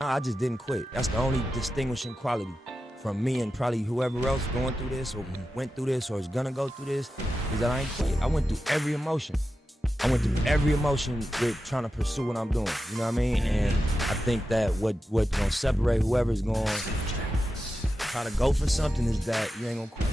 I just didn't quit. That's the only distinguishing quality from me and probably whoever else going through this or went through this or is gonna go through this, is that I ain't quit. I went through every emotion. I went through every emotion with trying to pursue what I'm doing. You know what I mean? And I think that what gonna separate whoever's gonna try to go for something is that you ain't gonna quit.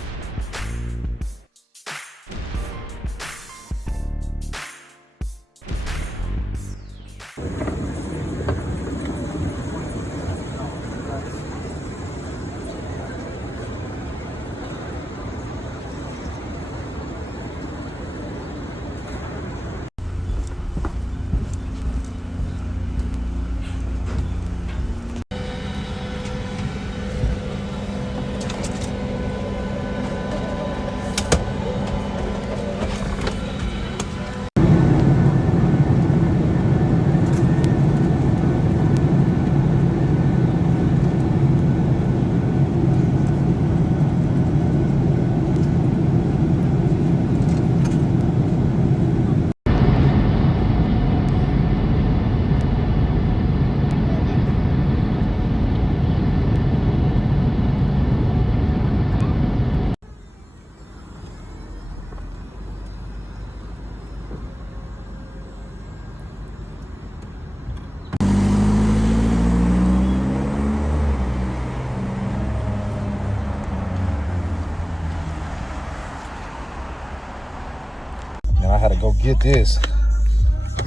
Man, I had to go get this.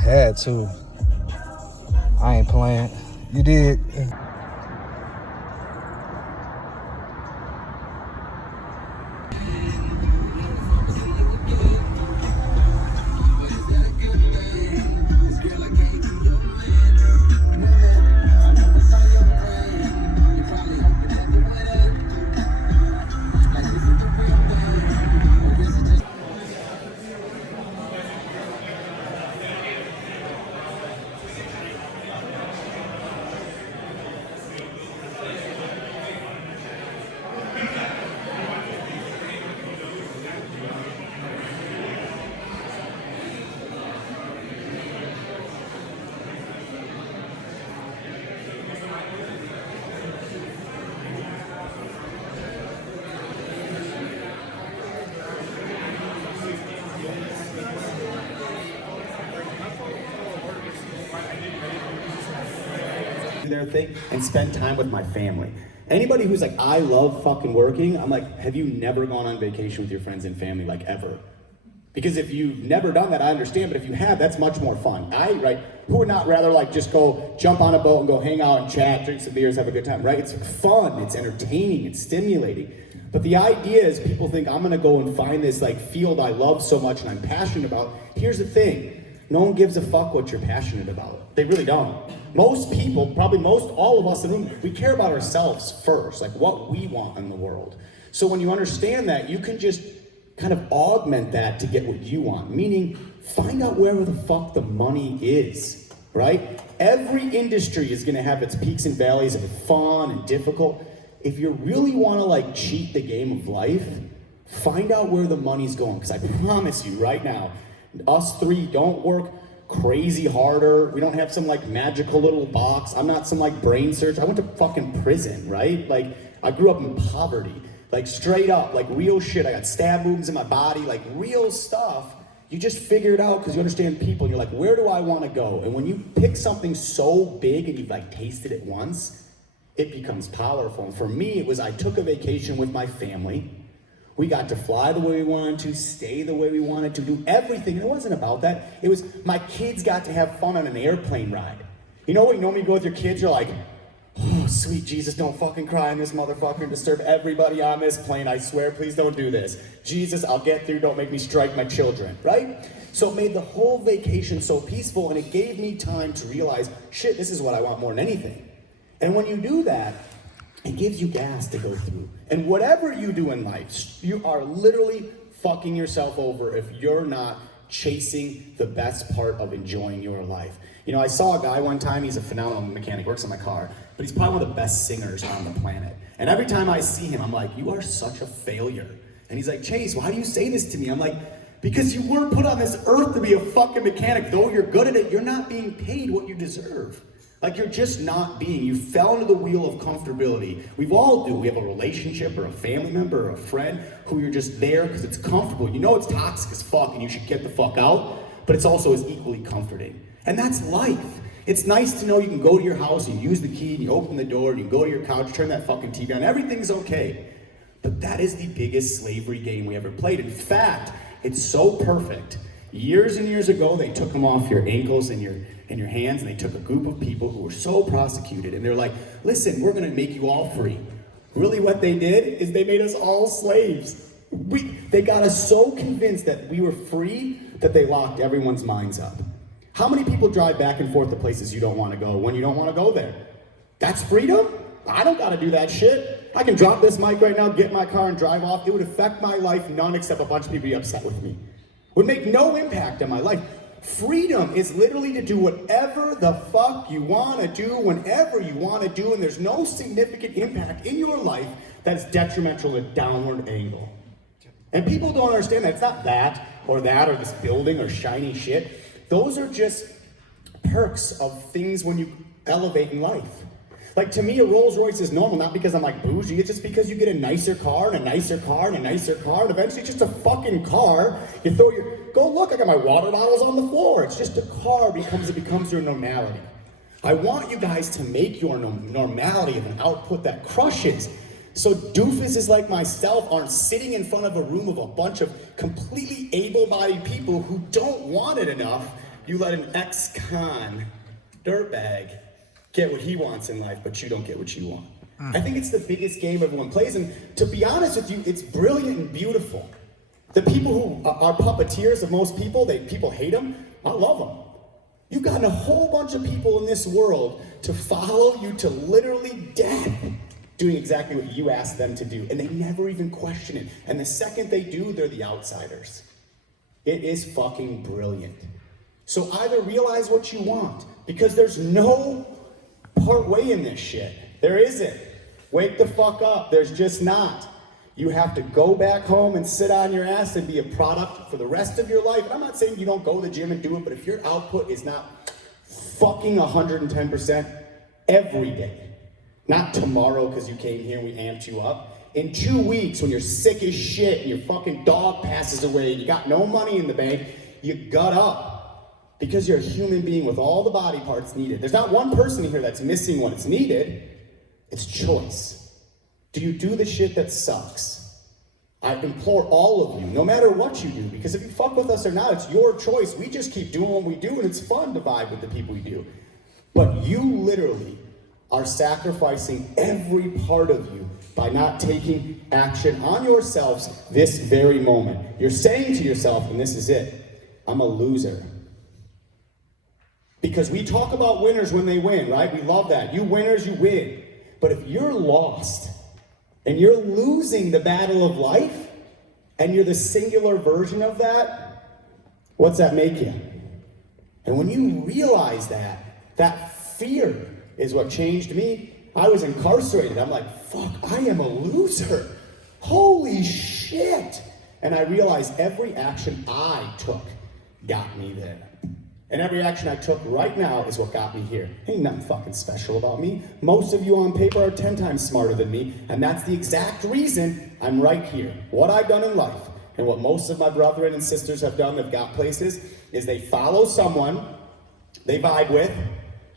Had to. I ain't playing. You did. Their thing and spend time with my family. Anybody who's like, I love fucking working, I'm like, have you never gone on vacation with your friends and family, like ever? Because if you've never done that, I understand, but if you have, that's much more fun. Who would not rather like just go jump on a boat and go hang out and chat, drink some beers, have a good time, right? It's fun, it's entertaining, it's stimulating. But the idea is people think I'm gonna go and find this like field I love so much and I'm passionate about. Here's the thing, no one gives a fuck what you're passionate about. They really don't. Most people, probably all of us in the room, we care about ourselves first, like what we want in the world. So when you understand that, you can just kind of augment that to get what you want, meaning find out wherever the fuck the money is, right? Every industry is gonna have its peaks and valleys of fun and difficult. If you really wanna like cheat the game of life, find out where the money's going, because I promise you right now, us three don't work crazy harder. We don't have some like magical little box. I'm not some like brain surgeon. I went to fucking prison, right? Like I grew up in poverty, like straight up, like real shit. I got stab wounds in my body, like real stuff. You just figure it out because you understand people and you're like, where do I want to go? And when you pick something so big and you've like tasted it once, it becomes powerful. And for me, it was I took a vacation with my family. We got to fly the way we wanted to, stay the way we wanted to, do everything. It wasn't about that. It was my kids got to have fun on an airplane ride. You know when you go with your kids, you're like, oh, sweet Jesus, don't fucking cry on this motherfucker and disturb everybody on this plane. I swear, please don't do this. Jesus, I'll get through, don't make me strike my children, right? So it made the whole vacation so peaceful and it gave me time to realize, shit, this is what I want more than anything. And when you do that, it gives you gas to go through. And whatever you do in life, you are literally fucking yourself over if you're not chasing the best part of enjoying your life. You know, I saw a guy one time, he's a phenomenal mechanic, works on my car, but he's probably one of the best singers on the planet. And every time I see him, I'm like, you are such a failure. And he's like, Chase, why do you say this to me? I'm like, because you weren't put on this earth to be a fucking mechanic. Though you're good at it, you're not being paid what you deserve. Like you're just not being. You fell into the wheel of comfortability. We've all do. We have a relationship or a family member or a friend who you're just there because it's comfortable. You know it's toxic as fuck and you should get the fuck out, but it's also as equally comforting. And that's life. It's nice to know you can go to your house, you use the key, and you open the door, and you go to your couch, turn that fucking TV on, everything's okay. But that is the biggest slavery game we ever played. In fact, it's so perfect. Years and years ago, they took them off your ankles and your hands, and they took a group of people who were so prosecuted, and they're like, listen, we're gonna make you all free. Really what they did is they made us all slaves. They got us so convinced that we were free that they locked everyone's minds up. How many people drive back and forth to places you don't wanna go when you don't wanna go there? That's freedom? I don't gotta do that shit. I can drop this mic right now, get in my car and drive off. It would affect my life none except a bunch of people be upset with me. Would make no impact on my life. Freedom is literally to do whatever the fuck you want to do, whenever you want to do, and there's no significant impact in your life that's detrimental to downward angle. And people don't understand that. It's not that or this building or shiny shit. Those are just perks of things when you elevate in life. Like to me, a Rolls Royce is normal, not because I'm like bougie, it's just because you get a nicer car and a nicer car and a nicer car, and eventually it's just a fucking car. You throw go look, I got my water bottles on the floor. It's just a car, it becomes your normality. I want you guys to make your normality of an output that crushes. So doofuses like myself aren't sitting in front of a room of a bunch of completely able-bodied people who don't want it enough. You let an ex-con dirtbag get what he wants in life, but you don't get what you want. I think it's the biggest game everyone plays, and to be honest with you, it's brilliant and beautiful. The people who are puppeteers of most people, people hate them. I love them. You've gotten a whole bunch of people in this world to follow you to literally death, doing exactly what you asked them to do, and they never even question it. And the second they do, they're the outsiders. It is fucking brilliant. So either realize what you want, because there's no part way in this shit. There isn't. Wake the fuck up. There's just not. You have to go back home and sit on your ass and be a product for the rest of your life. And I'm not saying you don't go to the gym and do it, but if your output is not fucking 110% every day, not tomorrow because you came here and we amped you up, in 2 weeks when you're sick as shit and your fucking dog passes away and you got no money in the bank, you gut up because you're a human being with all the body parts needed. There's not one person here that's missing what it's needed. It's choice. Do you do the shit that sucks? I implore all of you, no matter what you do, because if you fuck with us or not, it's your choice. We just keep doing what we do, and it's fun to vibe with the people we do. But you literally are sacrificing every part of you by not taking action on yourselves this very moment. You're saying to yourself, and this is it, I'm a loser. Because we talk about winners when they win, right? We love that. You winners, you win. But if you're lost, and you're losing the battle of life, and you're the singular version of that, what's that make you? And when you realize that fear is what changed me. I was incarcerated. I'm like, fuck, I am a loser. Holy shit. And I realized every action I took got me there. And every action I took right now is what got me here. Ain't nothing fucking special about me. Most of you on paper are 10 times smarter than me, and that's the exact reason I'm right here. What I've done in life, and what most of my brethren and sisters have done that got places, is they follow someone they vibe with,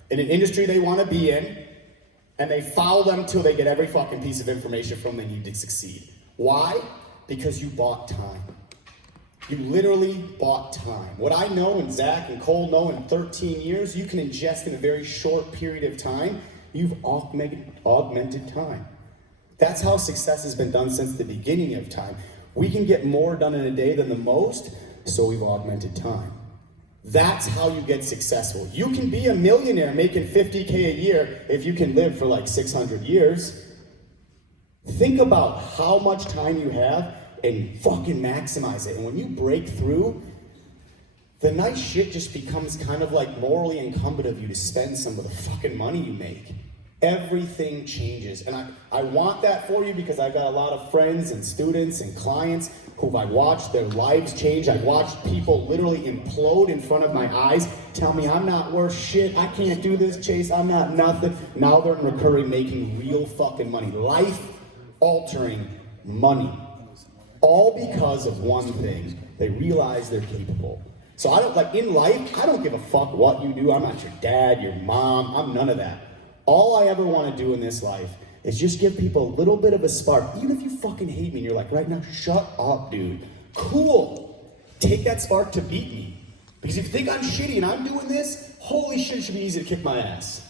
in an industry they want to be in, and they follow them till they get every fucking piece of information from them they need to succeed. Why? Because you bought time. You literally bought time. What I know and Zach and Cole know in 13 years, you can ingest in a very short period of time. You've augmented time. That's how success has been done since the beginning of time. We can get more done in a day than the most, so we've augmented time. That's how you get successful. You can be a millionaire making $50K a year if you can live for like 600 years. Think about how much time you have and fucking maximize it. And when you break through, the nice shit just becomes kind of like morally incumbent of you to spend some of the fucking money you make. Everything changes. And I want that for you because I've got a lot of friends and students and clients who I've watched their lives change. I've watched people literally implode in front of my eyes, tell me I'm not worth shit, I can't do this, Chase, I'm not nothing. Now they're in recovery making real fucking money, life-altering money. All because of one thing, they realize they're capable. So I don't, like in life, I don't give a fuck what you do. I'm not your dad, your mom, I'm none of that. All I ever want to do in this life is just give people a little bit of a spark. Even if you fucking hate me and you're like, right now, shut up, dude. Cool. Take that spark to beat me. Because if you think I'm shitty and I'm doing this, holy shit, it should be easy to kick my ass.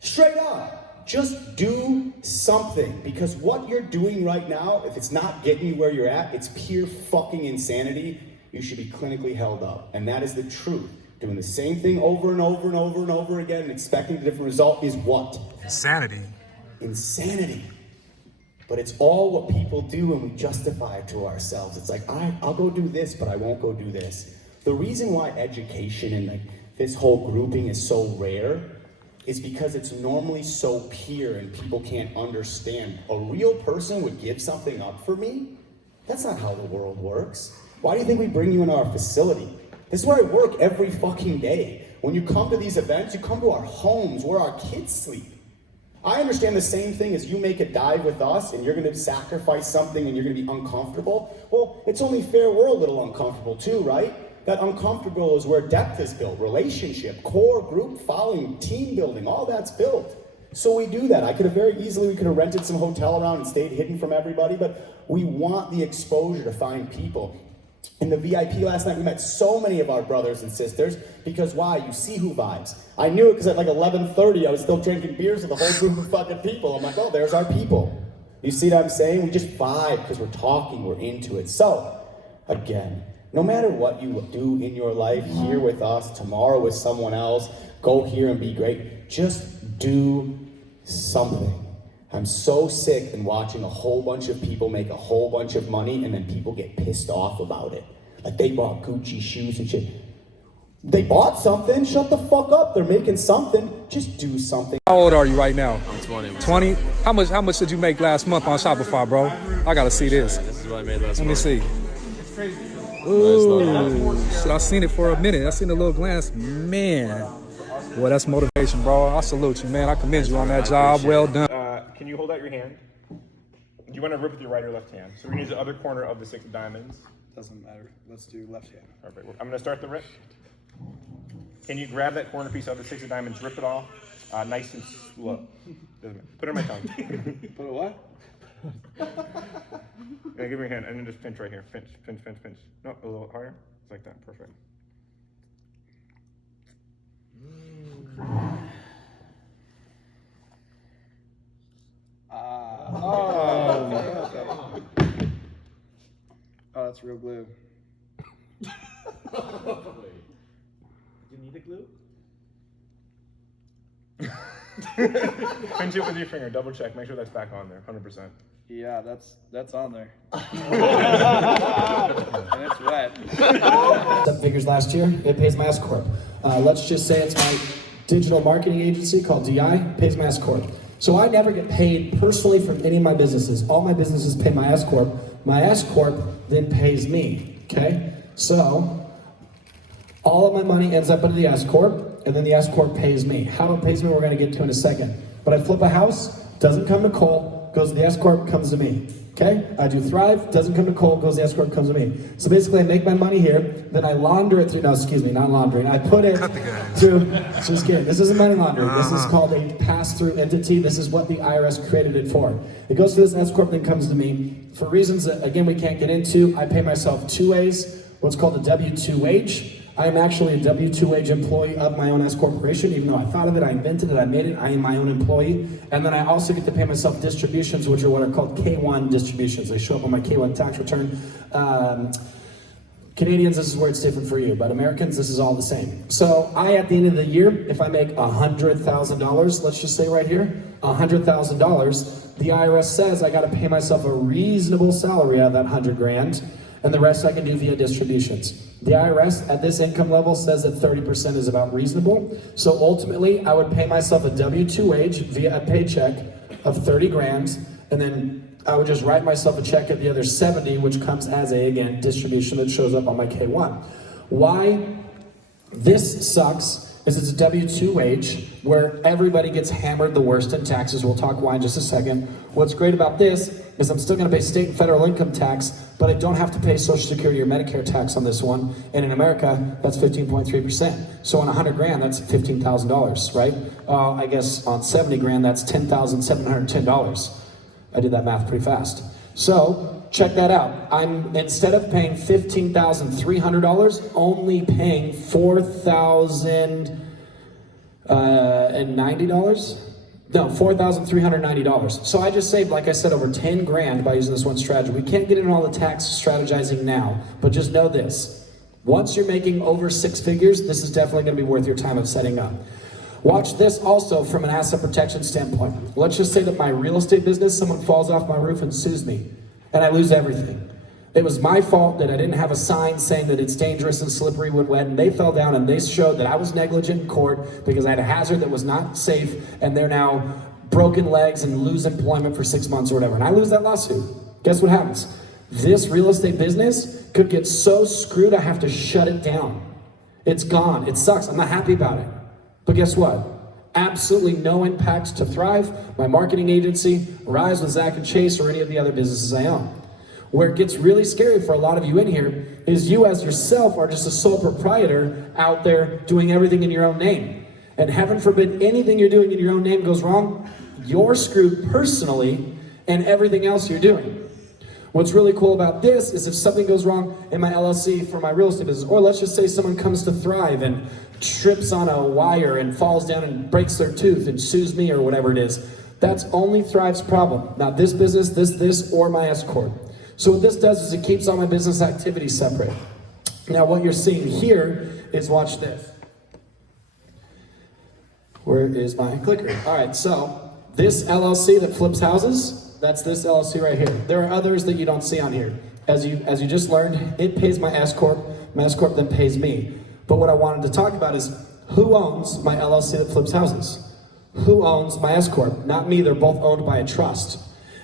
Straight up. Just do something. Because what you're doing right now, if it's not getting you where you're at, it's pure fucking insanity. You should be clinically held up. And that is the truth. Doing the same thing over and over and over and over again and expecting a different result is what? Insanity. Insanity. But it's all what people do and we justify it to ourselves. It's like, I'll go do this, but I won't go do this. The reason why education and like this whole grouping is so rare is because it's normally so pure and people can't understand. A real person would give something up for me? That's not how the world works. Why do you think we bring you into our facility? This is where I work every fucking day. When you come to these events, you come to our homes where our kids sleep. I understand the same thing as you make a dive with us and you're gonna sacrifice something and you're gonna be uncomfortable. Well, it's only fair we're a little uncomfortable too, right? That uncomfortable is where depth is built, relationship, core, group, following, team building, all that's built. So we do that. We could have rented some hotel around and stayed hidden from everybody, but we want the exposure to find people. In the VIP last night, we met so many of our brothers and sisters because why? You see who vibes. I knew it because at like 11:30, I was still drinking beers with a whole group of fucking people. I'm like, oh, there's our people. You see what I'm saying? We just vibe because we're talking, we're into it. So, again, no matter what you do in your life, here with us, tomorrow with someone else, go here and be great, just do something. I'm so sick and watching a whole bunch of people make a whole bunch of money and then people get pissed off about it. Like they bought Gucci shoes and shit. They bought something, shut the fuck up. They're making something, just do something. How old are you right now? I'm 20. 20? How much did you make last month on Shopify, bro? I gotta see this. This is what I made last Let me month. see. Ooh, shit, I seen it for a minute. I seen a little glance. Man, well, that's motivation, bro. I salute you, man. I commend you on that job. Well done. Can you hold out your hand? Do you want to rip with your right or left hand? So we're going to use the other corner of the 6 of diamonds. Doesn't matter. Let's do left hand. Perfect. I'm going to start the rip. Can you grab that corner piece of the 6 of diamonds, rip it off, nice and slow? Put it on my tongue. Put it what? Yeah, give me your hand, and then just pinch right here. Pinch, pinch, pinch, pinch. No, a little higher. It's like that. Perfect. Oh, that's real glue. Do you need the glue? Pinch it with your finger. Double check. Make sure that's back on there. 100%. Yeah, that's on there. And it's wet. 7 figures last year. It pays my S corp. Let's just say it's my digital marketing agency called DI. Pays my S corp. So I never get paid personally from any of my businesses. All my businesses pay my S corp. My S corp then pays me. Okay. So all of my money ends up into the S corp, and then the S corp pays me. How it pays me, we're going to get to in a second. But I flip a house, doesn't come to Cole, goes to the S corp, comes to me. Okay? I do Thrive, doesn't come to Cole, goes to the S corp, comes to me. So basically I make my money here, then I launder it through, no, excuse me, not laundering. I put it to, just kidding, this isn't money laundering. This is called a pass-through entity. This is what the IRS created it for. It goes to this S corp, then comes to me. For reasons that, again, we can't get into, I pay myself 2 ways, what's called a W-2 wage. I am actually a W-2 wage employee of my own S corporation, even though I thought of it, I invented it, I made it, I am my own employee. And then I also get to pay myself distributions, which are what are called K-1 distributions. They show up on my K-1 tax return. Canadians, this is where it's different for you, but Americans, this is all the same. So I, at the end of the year, if I make $100,000, let's just say right here, $100,000, the IRS says I gotta pay myself a reasonable salary out of that 100 grand, and the rest I can do via distributions. The IRS at this income level says that 30% is about reasonable. So ultimately, I would pay myself a W-2 wage via a paycheck of 30 grand, and then I would just write myself a check at the other 70, which comes as a, again, distribution that shows up on my K1. Why this sucks is it's a W-2 wage where everybody gets hammered the worst in taxes. We'll talk why in just a second. What's great about this is I'm still gonna pay state and federal income tax, but I don't have to pay Social Security or Medicare tax on this one. And in America, that's 15.3%. So on 100 grand, that's $15,000, right? I guess on 70 grand, that's $10,710. I did that math pretty fast. So check that out. I'm, instead of paying $15,300, only paying $4,090? No, $4,390. So I just saved, like I said, over 10 grand by using this one strategy. We can't get into all the tax strategizing now, but just know this. Once you're making over 6 figures, this is definitely gonna be worth your time of setting up. Watch this also from an asset protection standpoint. Let's just say that my real estate business, someone falls off my roof and sues me, and I lose everything. It was my fault that I didn't have a sign saying that it's dangerous and slippery when wet, and they fell down and they showed that I was negligent in court because I had a hazard that was not safe, and they're now broken legs and lose employment for 6 months or whatever, and I lose that lawsuit. Guess what happens? This real estate business could get so screwed I have to shut it down. It's gone. It sucks. I'm not happy about it. But guess what? Absolutely no impact to Thrive, my marketing agency, Rise with Zach and Chase, or any of the other businesses I own. Where it gets really scary for a lot of you in here is you as yourself are just a sole proprietor out there doing everything in your own name. And heaven forbid anything you're doing in your own name goes wrong, you're screwed personally and everything else you're doing. What's really cool about this is if something goes wrong in my LLC for my real estate business, or let's just say someone comes to Thrive and trips on a wire and falls down and breaks their tooth and sues me or whatever it is, that's only Thrive's problem. Not this business, this, or my S Corp. So what this does is it keeps all my business activities separate. Now what you're seeing here is, watch this. Where is my clicker? All right, so this LLC that flips houses, that's this LLC right here. There are others that you don't see on here. As you just learned, it pays my S Corp then pays me. But what I wanted to talk about is who owns my LLC that flips houses? Who owns my S Corp? Not me, they're both owned by a trust.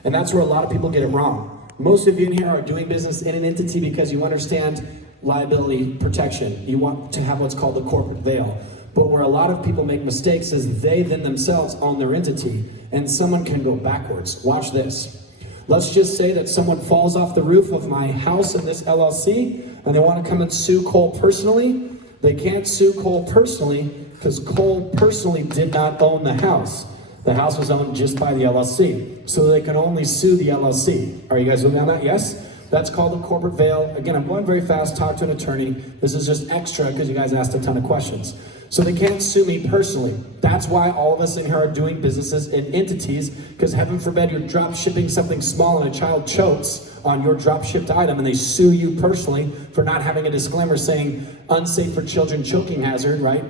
And that's where a lot of people get it wrong. Most of you in here are doing business in an entity because you understand liability protection. You want to have what's called the corporate veil. But where a lot of people make mistakes is they then themselves own their entity, and someone can go backwards. Watch this. Let's just say that someone falls off the roof of my house in this LLC and they want to come and sue Cole personally. They can't sue Cole personally because Cole personally did not own the house. The house was owned just by the LLC. So they can only sue the LLC. Are you guys with me on that? Yes? That's called the corporate veil. Again, I'm going very fast, talk to an attorney. This is just extra because you guys asked a ton of questions. So they can't sue me personally. That's why all of us in here are doing businesses in entities, because heaven forbid you're drop shipping something small and a child chokes on your drop shipped item and they sue you personally for not having a disclaimer saying unsafe for children choking hazard, right?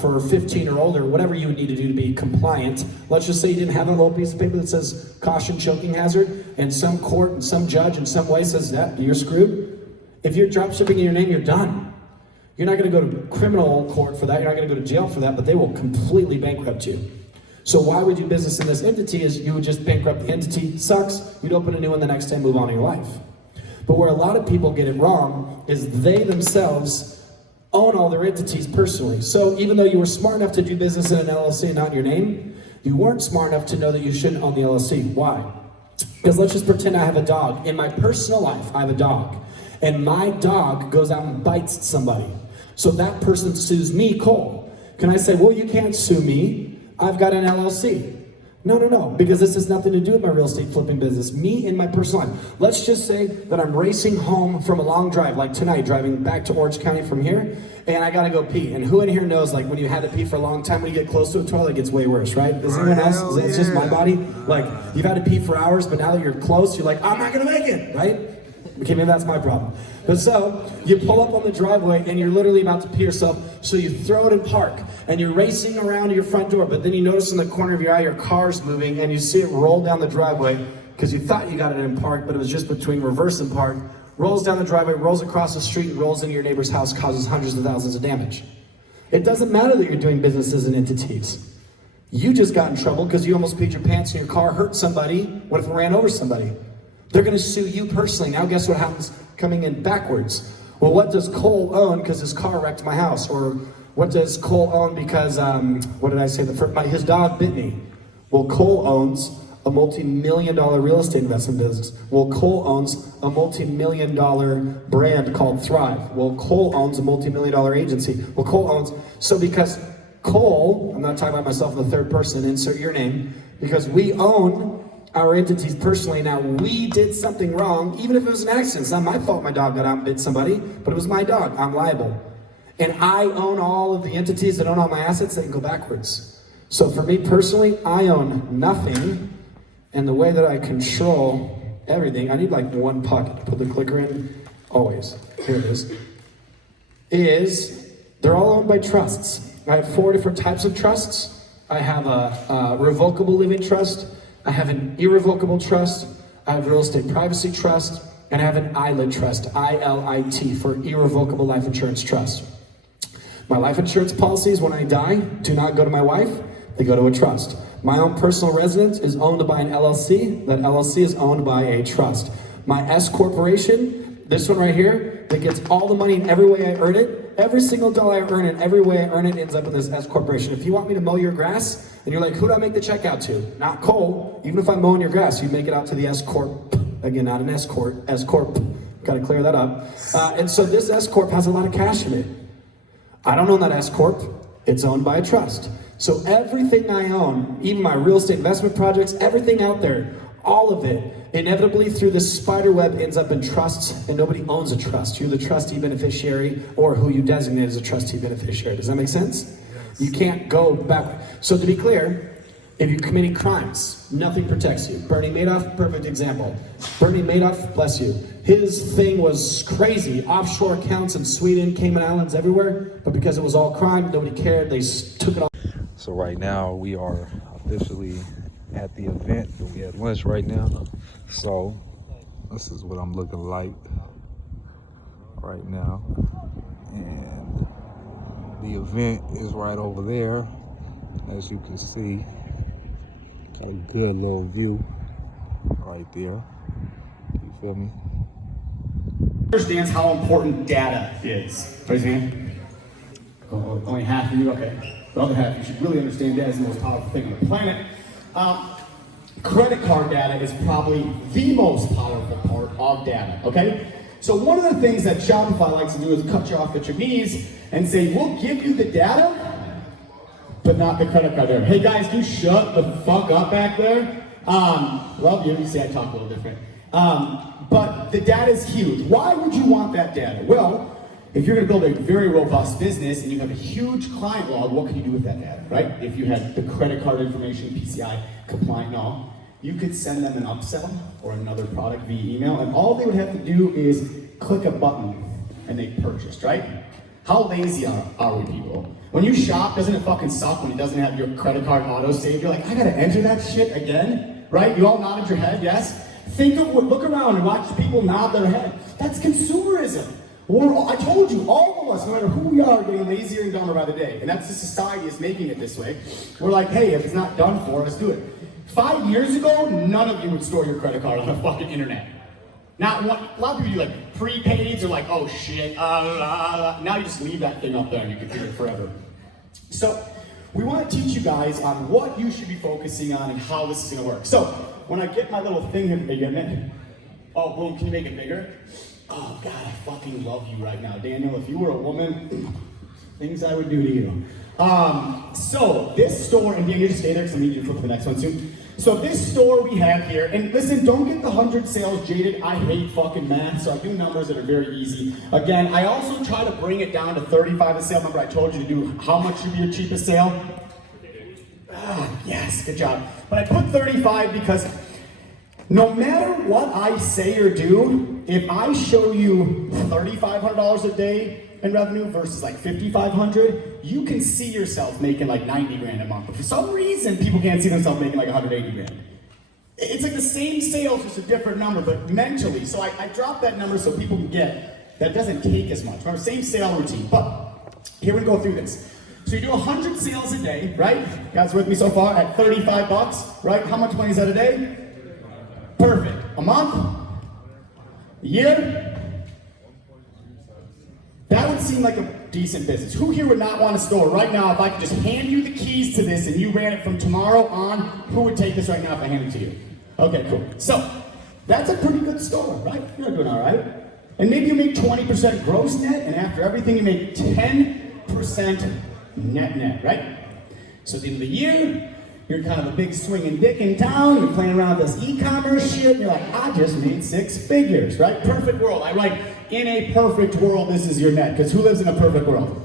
For 15 or older, whatever you would need to do to be compliant. Let's just say you didn't have a little piece of paper that says caution choking hazard, and some court and some judge in some way says that you're screwed. If you're drop shipping in your name, you're done. You're not gonna go to criminal court for that, you're not gonna go to jail for that, but they will completely bankrupt you. So why we do business in this entity is you would just bankrupt the entity, sucks, you'd open a new one the next day and move on in your life. But where a lot of people get it wrong is they themselves own all their entities personally. So even though you were smart enough to do business in an LLC and not in your name, you weren't smart enough to know that you shouldn't own the LLC. Why? Because let's just pretend I have a dog. In my personal life, I have a dog. And my dog goes out and bites somebody. So that person sues me, Cole. Can I say, well, you can't sue me. I've got an LLC. No, because this has nothing to do with my real estate flipping business. Me in my personal life. Let's just say that I'm racing home from a long drive, like tonight, driving back to Orange County from here, and I gotta go pee. And who in here knows, like, when you had to pee for a long time, when you get close to a toilet, it gets way worse, right? Is anyone else? It's just my body? Like, you've had to pee for hours, but now that you're close, you're like, I'm not gonna make it, right? Okay, maybe that's my problem. But so, you pull up on the driveway and you're literally about to pee yourself, so you throw it in park and you're racing around to your front door, but then you notice in the corner of your eye your car's moving and you see it roll down the driveway because you thought you got it in park, but it was just between reverse and park, rolls down the driveway, rolls across the street, and rolls into your neighbor's house, causes hundreds of thousands of damage. It doesn't matter that you're doing businesses and entities. You just got in trouble because you almost peed your pants in your car, hurt somebody. What if it ran over somebody? They're gonna sue you personally. Now guess what happens coming in backwards? Well, what does Cole own because his car wrecked my house? Or what does Cole own because, what did I say? His dog bit me. Well, Cole owns a multi-million-dollar real estate investment business. Well, Cole owns a multi-million-dollar brand called Thrive. Well, Cole owns a multi-million-dollar agency. Well, Cole owns, so because Cole, I'm not talking about myself in the third person, insert your name, because we own our entities personally. Now, we did something wrong, even if it was an accident. It's not my fault my dog got out and bit somebody, but it was my dog. I'm liable. And I own all of the entities that own all my assets that can go backwards. So for me personally, I own nothing. And the way that I control everything, I need like one pocket to put the clicker in, always, here it is they're all owned by trusts. I have 4 different types of trusts. I have a revocable living trust, I have an irrevocable trust, I have real estate privacy trust, and I have an ILIT trust, I-L-I-T, for irrevocable life insurance trust. My life insurance policies, when I die, do not go to my wife, they go to a trust. My own personal residence is owned by an LLC. That LLC is owned by a trust. My S corporation, this one right here, that gets all the money in every way I earn it, every single dollar I earn it, every way I earn it ends up in this S corporation. If you want me to mow your grass, and you're like, who do I make the check out to? Not Cole. Even if I'm mowing your grass, you make it out to the S corp. Again, not an S corp. S corp. Got to clear that up. And so this S corp has a lot of cash in it. I don't own that S corp. It's owned by a trust. So everything I own, even my real estate investment projects, everything out there, all of it, inevitably through this spider web ends up in trusts, and nobody owns a trust. You're the trustee beneficiary, or who you designate as a trustee beneficiary. Does that make sense? Yes. You can't go back. So to be clear, if you're committing crimes, nothing protects you. Bernie Madoff, perfect example. Bernie Madoff, bless you. His thing was crazy. Offshore accounts in Sweden, Cayman Islands, everywhere. But because it was all crime, nobody cared. They took it all. So right now we are officially at the event. We had lunch right now. So this is what I'm looking like right now. And the event is right over there. As you can see, got a good little view right there. You feel me? Understands how important data is. Raise your hand. Oh, only half of you? Okay. The other half, you should really understand data is the most powerful thing on the planet. Credit card data is probably the most powerful part of data, okay? So one of the things that Shopify likes to do is cut you off at your knees and say, we'll give you the data, but not the credit card there. Hey guys, can you shut the fuck up back there? Love you see I talk a little different. But the data is huge. Why would you want that data? Well, if you're gonna build a very robust business and you have a huge client log, what can you do with that data, right? If you had the credit card information, PCI compliant and all, you could send them an upsell or another product via email, and all they would have to do is click a button and they purchased, right? How lazy are we people? When you shop, doesn't it fucking suck when it doesn't have your credit card auto saved? You're like, I gotta enter that shit again, right? You all nodded your head, yes? Look around and watch people nod their head. That's consumerism. I told you, all of us, no matter who we are getting lazier and dumber by the day. And that's the society is making it this way. We're like, hey, if it's not done for us, do it. 5 years ago, none of you would store your credit card on the fucking internet. Not one, a lot of people do like prepaids or like, oh shit, now you just leave that thing up there and you can do it forever. So we want to teach you guys on what you should be focusing on and how this is going to work. So when I get my little thing here, are you getting it? Oh, boom, can you make it bigger? Oh God, I fucking love you right now. Daniel, if you were a woman, things I would do to you. So this store, and Daniel, just stay there because I need you to flip to the next one soon. So this store we have here, and listen, don't get the 100 sales jaded. I hate fucking math, so I do numbers that are very easy. Again, I also try to bring it down to 35 a sale. Remember I told you to do how much should be your cheapest sale? Yes, good job. But I put 35 because no matter what I say or do, if I show you $3,500 a day in revenue versus like $5,500, you can see yourself making like 90 grand a month. But for some reason, people can't see themselves making like 180 grand. It's like the same sales, just a different number, but mentally. So I dropped that number so people can get that doesn't take as much. Remember, same sale routine. But here we go through this. So you do 100 sales a day, right? Guys with me so far at 35 bucks, right? How much money is that a day? Perfect. A month? A year? That would seem like a decent business. Who here would not want a store right now if I could just hand you the keys to this and you ran it from tomorrow on? Who would take this right now if I hand it to you? Okay, cool. So, that's a pretty good store, right? You're doing all right. And maybe you make 20% gross net, and after everything you make 10% net, right? So at the end of the year, you're kind of a big swinging dick in town, you're playing around with this e-commerce shit, and you're like, I just made 6 figures, right? Perfect world. I write, in a perfect world, this is your net, because who lives in a perfect world?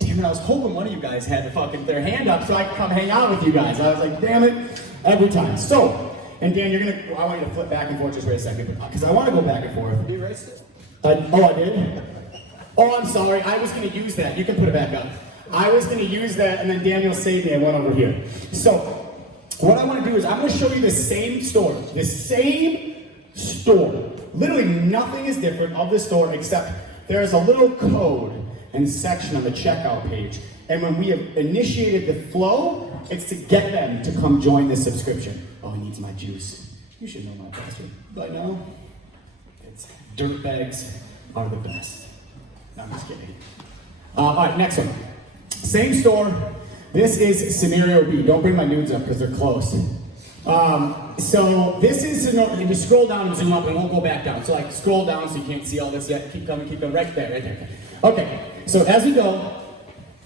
Damn it, I was hoping one of you guys had their hand up so I could come hang out with you guys. I was like, damn it, every time. So, and Dan, I want you to flip back and forth just for a second, because I want to go back and forth. You erased it? Oh, I did? Oh, I'm sorry, I was going to use that. You can put it back up. I was going to use that, and then Daniel saved me. I went over here. So, what I want to do is I'm going to show you the same store. The same store. Literally nothing is different of the store except there is a little code and section on the checkout page. And when we have initiated the flow, it's to get them to come join this subscription. Oh, he needs my juice. You should know my password by now. It's dirtbags are the best. No, I'm just kidding. All right, next one. Same store. This is scenario B. Don't bring my nudes up because they're close. So this is scenario. If you scroll down and zoom up, and won't go back down. So like scroll down so you can't see all this yet. Keep coming. Right there. Okay. So as we go,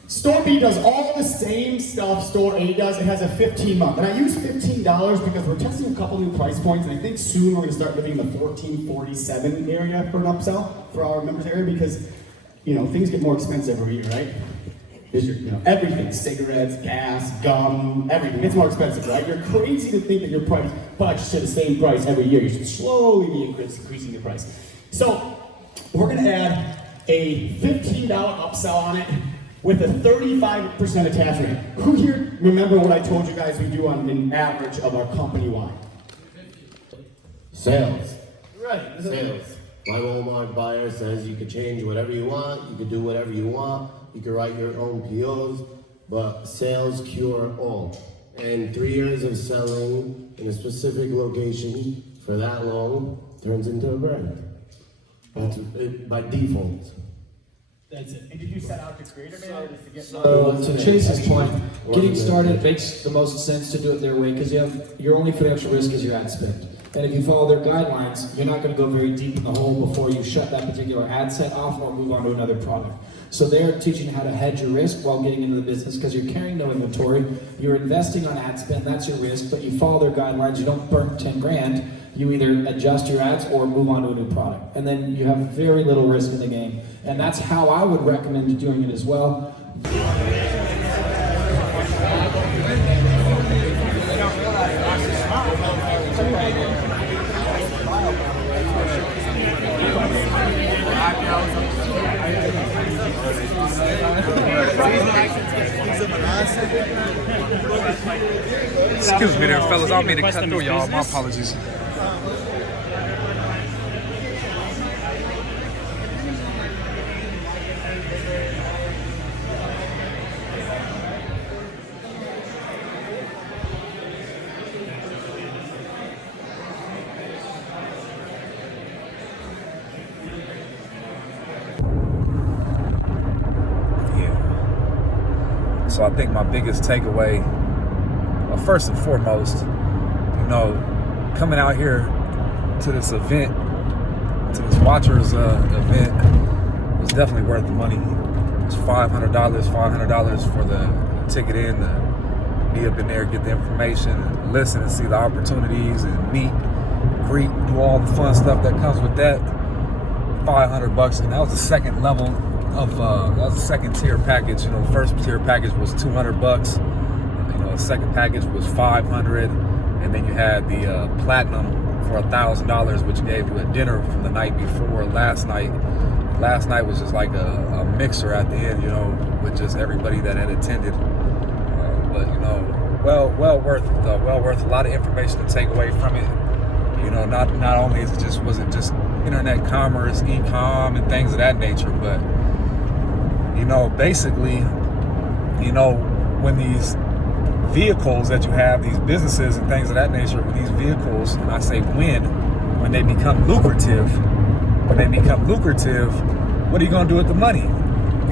store B does all the same stuff store A does. It has a 15-month, and I use $15 because we're testing a couple new price points, and I think soon we're going to start looking in the $14.47 area for an upsell for our members area because things get more expensive every year, right? Everything, cigarettes, gas, gum, everything. It's more expensive, right? You're crazy to think that your price budgets to the same price every year. You should slowly be increasing the price. So, we're gonna add a $15 upsell on it with a 35% attach rate. Who here remember what I told you guys we do on an average of our company-wide? Sales. Right. Sales. My Walmart buyer says you can change whatever you want, you can do whatever you want, you can write your own POs, but sales cure all. And 3 years of selling in a specific location for that long turns into a brand. That's by default. That's it. And did you set out to create a brand or just to get So to Chase's point, getting started makes the most sense to do it their way because you have your only financial risk is your ad spend. And if you follow their guidelines, you're not going to go very deep in the hole before you shut that particular ad set off or move on to another product. So they're teaching you how to hedge your risk while getting into the business because you're carrying no inventory. You're investing on ad spend, that's your risk, but you follow their guidelines, you don't burn 10 grand. You either adjust your ads or move on to a new product. And then you have very little risk in the game. And that's how I would recommend doing it as well. Excuse me there, fellas. I don't mean to cut through y'all. My apologies. So I think my biggest takeaway, first and foremost, coming out here to this event, to this Watchers event, was definitely worth the money. It was $500 for the ticket in, to be up in there, get the information, and listen and see the opportunities, and meet, greet, do all the fun stuff that comes with that. $500, and that was the second level of that was the second tier package. The first tier package was $200. The second package was $500, and then you had the platinum for $1,000, which gave you a dinner from the night before. Last night was just like a mixer at the end, with just everybody that had attended. But well worth it though. Well worth a lot of information to take away from it. Not only was it just internet commerce, e-com, and things of that nature, but basically you know, when these vehicles that you have, these businesses and things of that nature, when these vehicles, and I say when they become lucrative, what are you going to do with the money?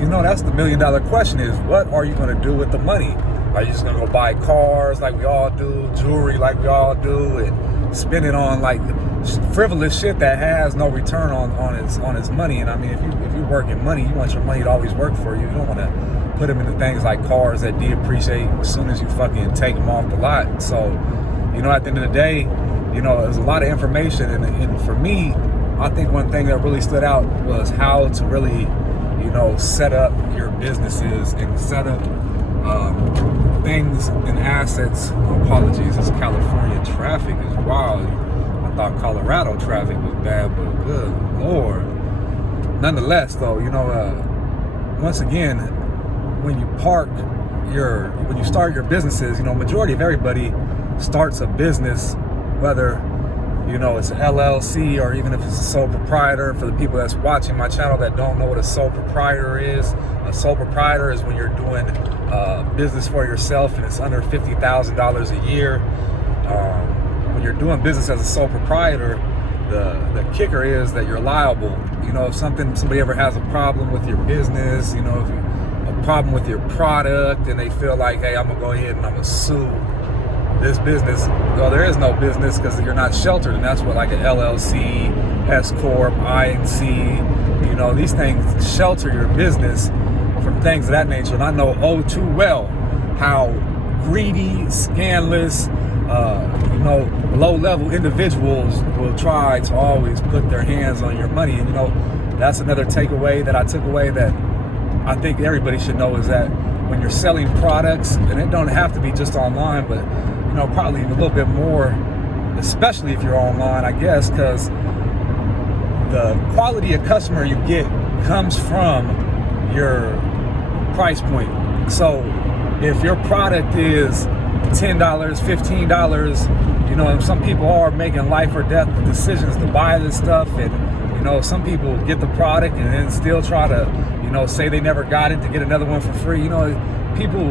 You know, that's the $1 million question is, what are you going to do with the money? Are you just going to go buy cars like we all do, jewelry like we all do, and spend it on like frivolous shit that has no return on its money? And I mean, if you're working money, you want your money to always work for you. You don't want to put them into things like cars that depreciate as soon as you fucking take them off the lot. So, you know, at the end of the day, you know, there's a lot of information, and for me, I think one thing that really stood out was how to really, you know, set up your businesses and set up things and assets. Apologies, this California traffic is wild. I thought Colorado traffic was bad, but good Lord. Nonetheless, though, you know, once again, when you start your businesses, you know, majority of everybody starts a business, whether, you know, it's an LLC or even if it's a sole proprietor. For the people that's watching my channel that don't know what a sole proprietor is, a sole proprietor is when you're doing business for yourself and it's under $50,000 a year. When you're doing business as a sole proprietor, the kicker is that you're liable. You know, if somebody ever has a problem with your business, you know, a problem with your product, and they feel like, hey, I'm gonna go ahead and I'm gonna sue this business. Well, there is no business because you're not sheltered, and that's what like an LLC, S Corp, INC, you know, these things shelter your business from things of that nature. And I know too well how greedy, scandalous, you know, low-level individuals will try to always put their hands on your money. And you know, that's another takeaway that I took away that I think everybody should know, is that when you're selling products, and it don't have to be just online, but you know, probably a little bit more, especially if you're online, I guess, because the quality of customer you get comes from your price point. So if your product is $10, $15, you know, and some people are making life or death decisions to buy this stuff, and you know, some people get the product and then still try to, you know, say they never got it to get another one for free. You know, people,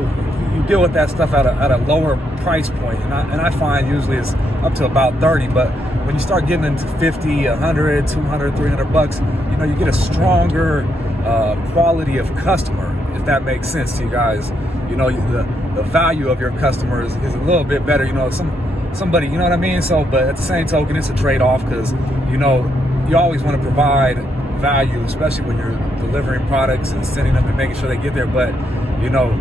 you deal with that stuff at a lower price point, and I find usually it's up to about 30, but when you start getting into 50, 100, 200, 300 bucks, you know, you get a stronger quality of customer, if that makes sense to you guys. You know, the value of your customers is a little bit better, you know, somebody, you know what I mean? So, but at the same token, it's a trade-off, because, you know, you always want to provide value, especially when you're delivering products and sending them and making sure they get there. But, you know,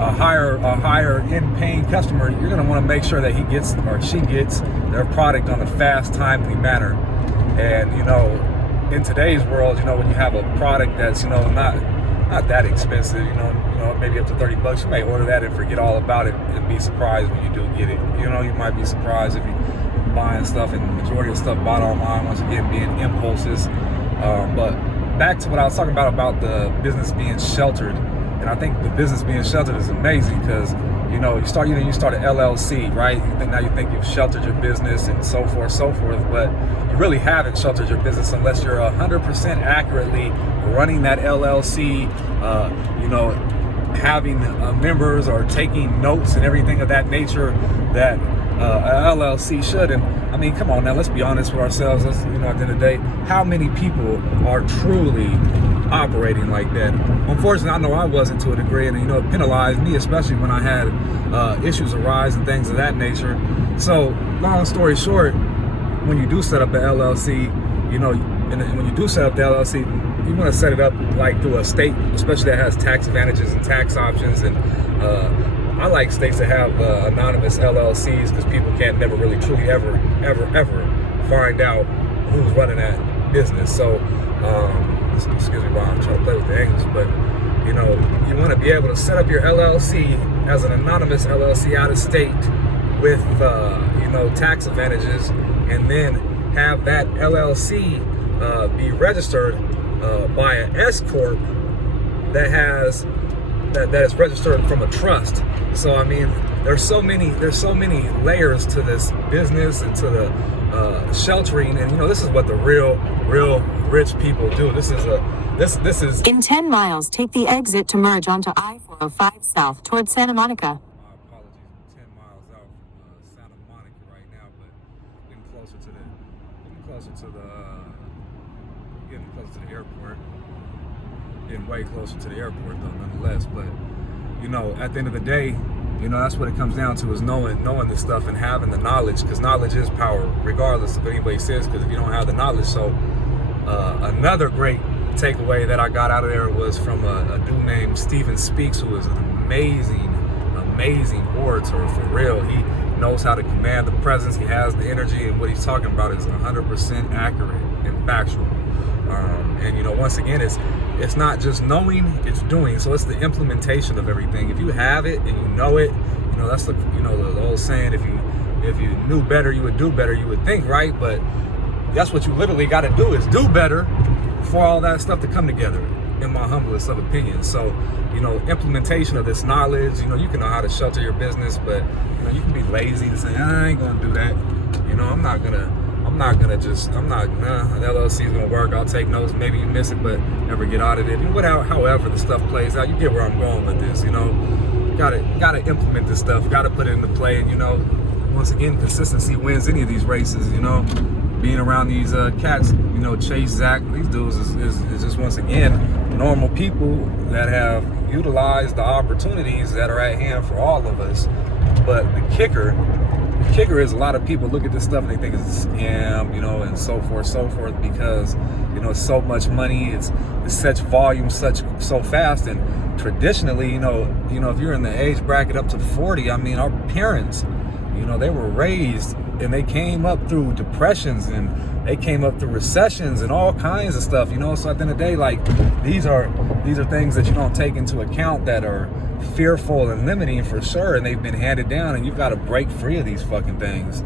a higher end paying customer, you're going to want to make sure that he gets or she gets their product on a fast, timely manner. And, you know, in today's world, you know, when you have a product that's, you know, not that expensive, you know, maybe up to 30 bucks, you may order that and forget all about it and be surprised when you do get it. You know, you might be surprised if you're buying stuff, and the majority of stuff bought online, once again, being impulses. But back to what I was talking about the business being sheltered. And I think the business being sheltered is amazing, because, you know, you start an LLC, right? You think you've sheltered your business and so forth, but you really haven't sheltered your business unless you're 100% accurately running that LLC, you know, having members or taking notes and everything of that nature that a LLC should. And I mean, come on now, let's be honest with ourselves. Let's, you know, at the end of the day, how many people are truly operating like that? Unfortunately, I know I wasn't, to a degree, and you know, it penalized me, especially when I had issues arise and things of that nature. So, long story short, when you do set up an LLC, you know, and when you do set up the LLC, you want to set it up like through a state, especially that has tax advantages and tax options. And I like states that have anonymous LLCs, because people can't never really truly ever find out who's running that business. So, excuse me while I'm trying to play with the English, but you know, you want to be able to set up your LLC as an anonymous LLC out of state with you know, tax advantages, and then have that LLC be registered by an S Corp that has that is registered from a trust. So I mean, there's so many layers to this business and to the sheltering, and this is what the real rich people do. This is In 10 miles, take the exit to merge onto I-405 south towards Santa Monica. My apologies, I'm 10 miles out from Santa Monica right now, but getting closer to the airport. Getting way closer to the airport though, nonetheless. But at the end of the day, that's what it comes down to, is knowing this stuff and having the knowledge, because knowledge is power, regardless of what anybody says. Because if you don't have the knowledge, so another great takeaway that I got out of there was from a dude named Stephen Speaks, who is an amazing orator for real. He knows how to command the presence. He has the energy, and what he's talking about is 100% accurate and factual. And once again, it's not just knowing, it's doing. So it's the implementation of everything. If you have it and you know it, that's the old saying, if you knew better, you would do better, you would think, right? But that's what you literally got to do, is do better for all that stuff to come together, in my humblest of opinions. So, implementation of this knowledge, you can know how to shelter your business, but you can be lazy to say, I ain't gonna do that. I'm not gonna the LLC is gonna work, I'll take notes, maybe you miss it, but never get audited. And however the stuff plays out, you get where I'm going with this. Gotta implement this stuff, gotta put it into play. And once again, consistency wins any of these races. Being around these cats, Chase, Zach, these dudes is just, once again, normal people that have utilized the opportunities that are at hand for all of us. But the kicker is, a lot of people look at this stuff and they think it's a scam, and so forth, because it's so much money, it's such volume, so fast. And traditionally, if you're in the age bracket up to 40, I mean, our parents, they were raised and they came up through depressions and they came up through recessions and all kinds of stuff, so at the end of the day, like, these are things that you don't take into account, that are fearful and limiting for sure, and they've been handed down, and you've got to break free of these fucking things.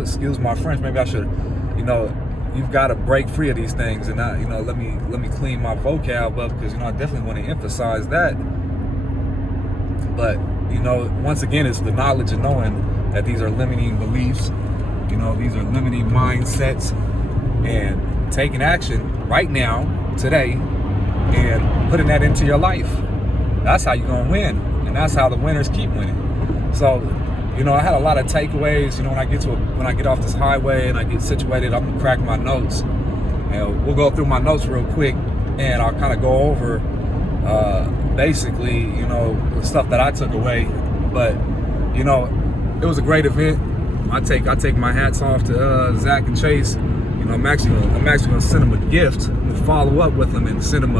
Excuse my French, maybe I should, you've got to break free of these things. And not, let me clean my vocab up, because I definitely want to emphasize that. But once again, it's the knowledge of knowing that these are limiting beliefs, these are limiting mindsets, and taking action right now, today, and putting that into your life. That's how you're gonna win, and that's how the winners keep winning. So, I had a lot of takeaways. When I get off this highway and I get situated, I'm gonna crack my notes, and we'll go through my notes real quick, and I'll kind of go over basically, the stuff that I took away. But it was a great event. I take my hats off to Zach and Chase. I'm actually gonna send them a gift. I'm gonna follow up with them and send them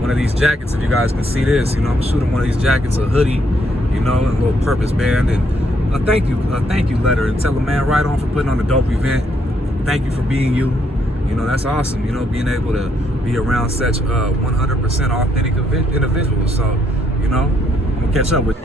one of these jackets. If you guys can see this, I'm shooting one of these jackets, a hoodie, and a little purpose band, and a thank you letter, and tell them, man, right on for putting on a dope event. Thank you for being you. That's awesome. Being able to be around such 100% authentic individuals. So, I'm gonna catch up with you.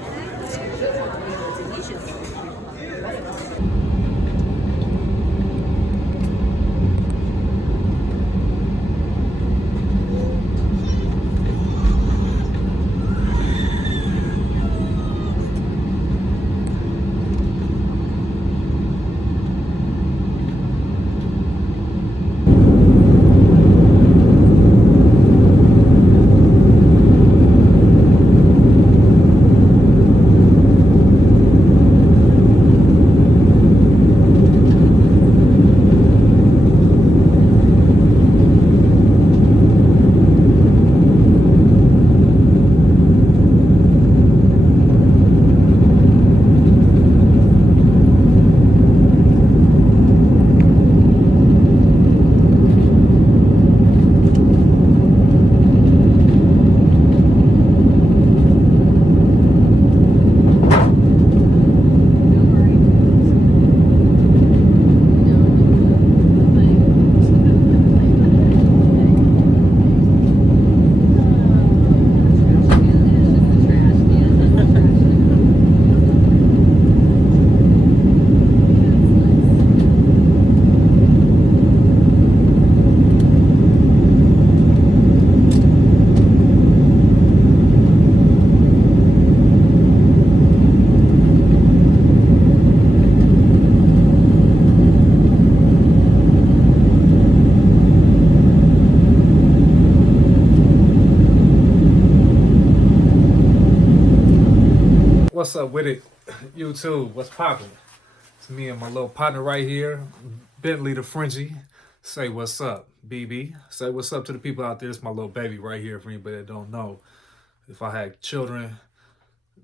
what's up with it? YouTube, what's poppin'? It's me and my little partner right here, Bentley the Frenchie. Say what's up, BB. Say what's up to the people out there. It's my little baby right here for anybody that don't know. If I had children,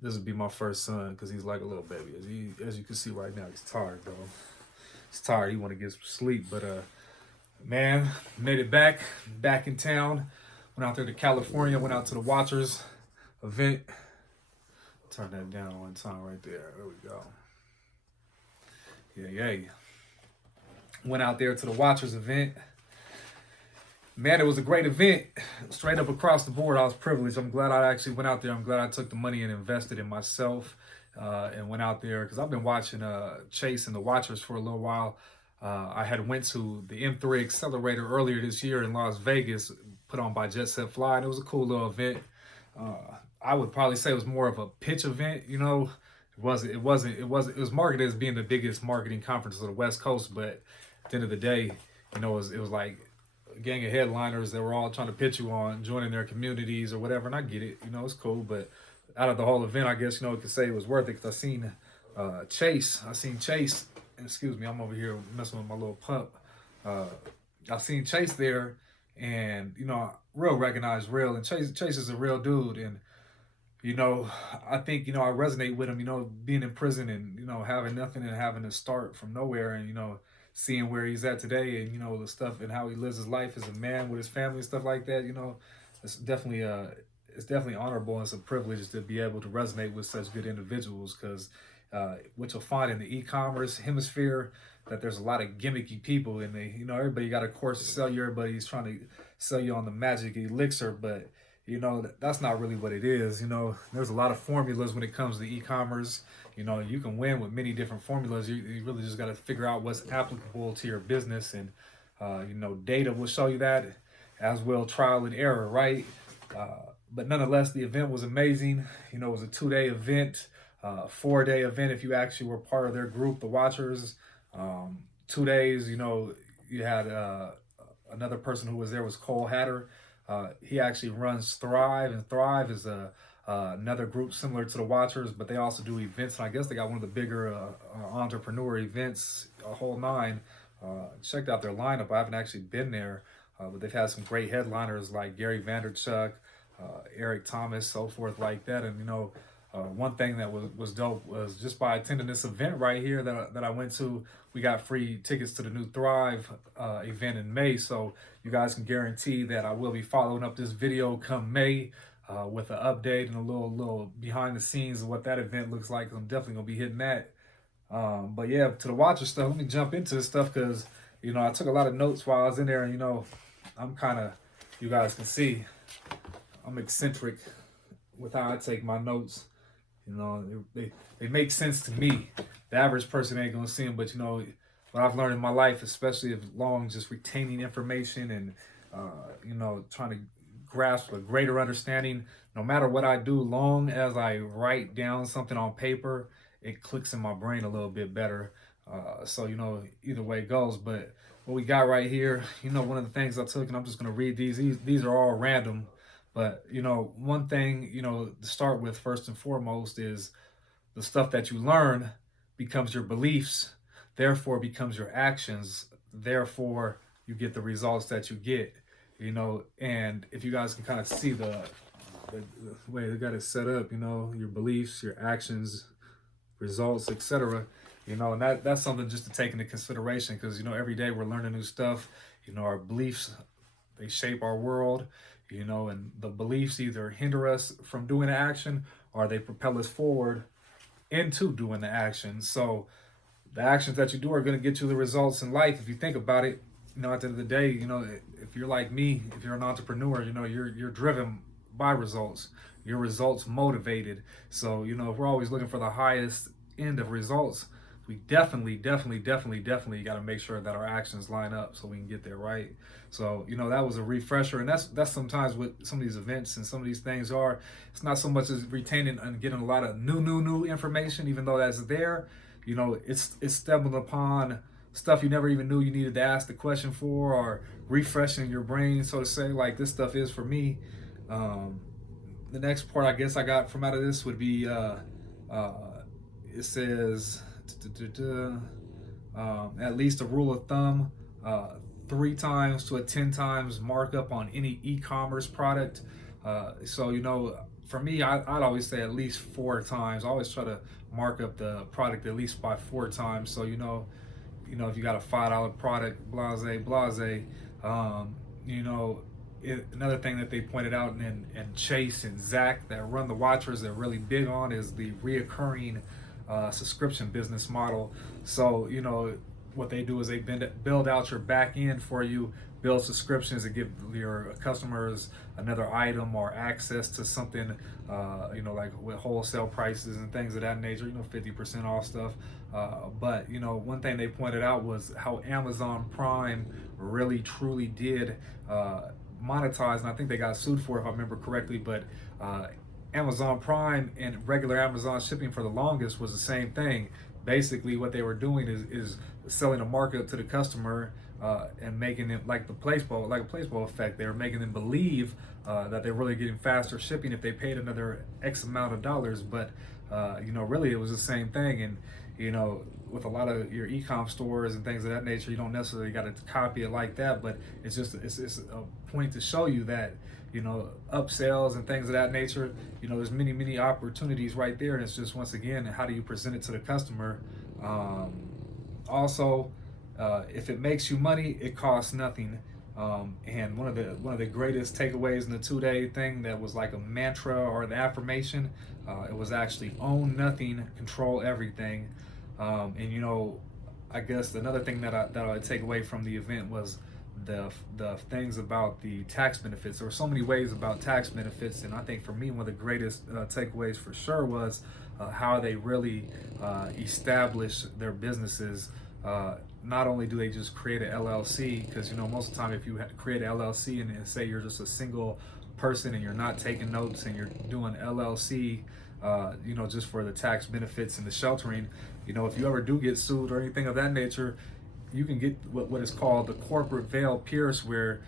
this would be my first son because he's like a little baby. As you can see right now, he's tired, though. He's tired. He want to get some sleep. But, man, made it back in town. Went out there to California, went out to the Watchers event. Turn that down one time right there. There we go. Yeah. Went out there to the Watchers event. Man, it was a great event. Straight up across the board, I was privileged. I'm glad I actually went out there. I'm glad I took the money and invested in myself and went out there because I've been watching Chase and the Watchers for a little while. I had went to the M3 Accelerator earlier this year in Las Vegas, put on by Jet Set Fly, and it was a cool little event. I would probably say it was more of a pitch event, you know. It was marketed as being the biggest marketing conference of the West Coast, but at the end of the day, you know, it was like a gang of headliners that were all trying to pitch you on joining their communities or whatever, and I get it, you know, it's cool, but out of the whole event, I guess, you know, you could say it was worth it because I seen Chase, excuse me, I'm over here messing with my little pup. I seen Chase there, and, you know, real recognized real, and Chase is a real dude, and, you know, I think, you know, I resonate with him, you know, being in prison and, you know, having nothing and having to start from nowhere and, you know, seeing where he's at today and, you know, the stuff and how he lives his life as a man with his family and stuff like that, you know, it's definitely honorable and it's a privilege to be able to resonate with such good individuals because what you'll find in the e-commerce hemisphere that there's a lot of gimmicky people and they, you know, everybody got a course to sell you, everybody's trying to sell you on the magic elixir, but you know, that's not really what it is. You know, there's a lot of formulas when it comes to e-commerce. You know, you can win with many different formulas. You really just got to figure out what's applicable to your business. And, you know, data will show you that, as well trial and error, right? But nonetheless, the event was amazing. You know, it was a 2-day event, 4-day event if you actually were part of their group, the Watchers. 2 days, you know, you had another person who was there was Cole Hatter. He actually runs Thrive, and Thrive is another group similar to the Watchers, but they also do events, and I guess they got one of the bigger entrepreneur events, a whole nine. Checked out their lineup. I haven't actually been there, but they've had some great headliners like Gary Vaynerchuk, Eric Thomas, so forth like that. And, you know, one thing that was dope was just by attending this event right here that I went to, we got free tickets to the new Thrive event in May. So you guys can guarantee that I will be following up this video come May with an update and a little behind the scenes of what that event looks like. I'm definitely going to be hitting that. But yeah, to the Watcher stuff, let me jump into this stuff because, you know, I took a lot of notes while I was in there. And, you know, I'm kind of, you guys can see, I'm eccentric with how I take my notes. You know, they make sense to me. The average person ain't gonna see them, but you know, what I've learned in my life, especially as long just retaining information and, you know, trying to grasp a greater understanding, no matter what I do, long as I write down something on paper, it clicks in my brain a little bit better. So, you know, either way it goes, but what we got right here, you know, one of the things I took, and I'm just gonna read these are all random. But, you know, one thing, you know, to start with first and foremost is the stuff that you learn becomes your beliefs, therefore becomes your actions, therefore you get the results that you get, you know. And if you guys can kind of see the way they got it set up, you know, your beliefs, your actions, results, etc., you know, and that's something just to take into consideration because, you know, every day we're learning new stuff. You know, our beliefs, they shape our world. You know, and the beliefs either hinder us from doing the action or they propel us forward into doing the action. So the actions that you do are going to get you the results in life. If you think about it, you know, at the end of the day, you know, if you're like me, if you're an entrepreneur, you know, you're driven by results. Your results motivated. So, you know, if we're always looking for the highest end of results, we definitely got to make sure that our actions line up so we can get there, right? So, you know, that was a refresher, and that's sometimes what some of these events and some of these things are. It's not so much as retaining and getting a lot of new information, even though that's there. You know, it's stumbling upon stuff you never even knew you needed to ask the question for, or refreshing your brain, so to say, like this stuff is for me. The next part I guess I got from out of this would be It says at least a rule of thumb, 3 times to a 10 times markup on any e-commerce product. So for me, I'd always say at least 4 times. I always try to mark up the product at least by 4 times. So if you got a $5 product, blase. Another thing that they pointed out, and Chase and Zak that run the Watchers, they're really big on, is the reoccurring subscription business model. So what they do is they build out your back end for you, build subscriptions to give your customers another item or access to something, like with wholesale prices and things of that nature, 50% off stuff. But one thing they pointed out was how Amazon Prime really truly did monetize, and I think they got sued for it, if I remember correctly, but Amazon Prime and regular Amazon shipping for the longest was the same thing. Basically what they were doing is selling a markup to the customer and making it like a placebo effect. They were making them believe that they're really getting faster shipping if they paid another X amount of dollars, but really it was the same thing. And with a lot of your e-com stores and things of that nature, you don't necessarily got to copy it like that, but it's a point to show you that upsells and things of that nature, there's many opportunities right there. And it's just, once again, how do you present it to the customer? Also, if it makes you money, it costs nothing. And one of the greatest takeaways in the 2-day thing that was like a mantra or an affirmation, it was actually own nothing, control everything. And I guess another thing that I take away from the event was the things about the tax benefits. There were so many ways about tax benefits, and I think for me, one of the greatest takeaways for sure was how they really establish their businesses. Not only do they just create an LLC, because most of the time if you create an LLC and say you're just a single person and you're not taking notes and you're doing LLC, just for the tax benefits and the sheltering, if you ever do get sued or anything of that nature, you can get what is called the corporate veil pierced, where